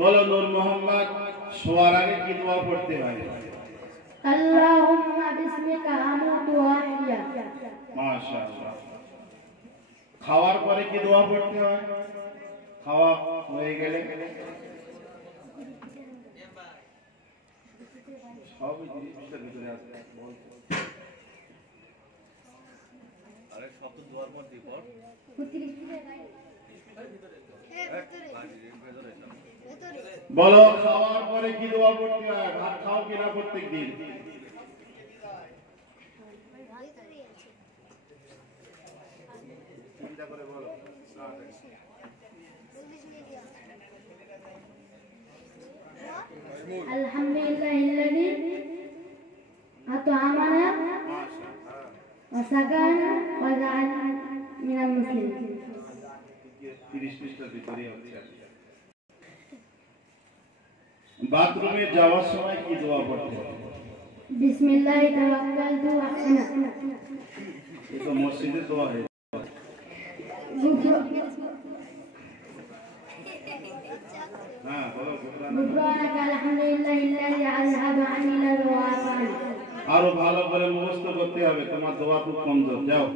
বলো নূর মোহাম্মদ শোয়ার আগে কি দোয়া পড়তে হয়? আল্লাহুম্মা বিসমিকা আমুতু ওয়া আহইয়া। মাশাআল্লাহ। খাওয়ার পরে কি দোয়া পড়তে হয়? খাওয়া হয়ে গেলে সবই জিনিসটা ভিতরে আছে বলতে। আরে সব তো দোয়ার মধ্যে পড়। বলো খাওয়ার পরে কি দোয়া পড়তে হয়? ভাত খাও কিনা প্রত্যেকদিন? চিন্তা করে বলো। আলহামদুলিল্লাহিল্লাযী আত'আমানা ওয়া সাকানা ওয়া জাআলানা মিনাল মুসলিমিন। 30 পৃষ্ঠার ভিতরে আছে। বাথরুমে যাওয়ার সময় কি দোয়া পড়তে হয়? বিসমিল্লাহি তাওয়াক্কালতু ওয়া আনা। এটা মসজিদে দোয়া হয়। হ্যাঁ বলো। গুফরানাকা আলহামদুলিল্লাহিল্লাযী আযহাবা আন্নি আল-ওয়াসানা। আরো ভালো করে মুখস্থ করতে হবে, তোমার দোয়া খুব কমজোর। যাও।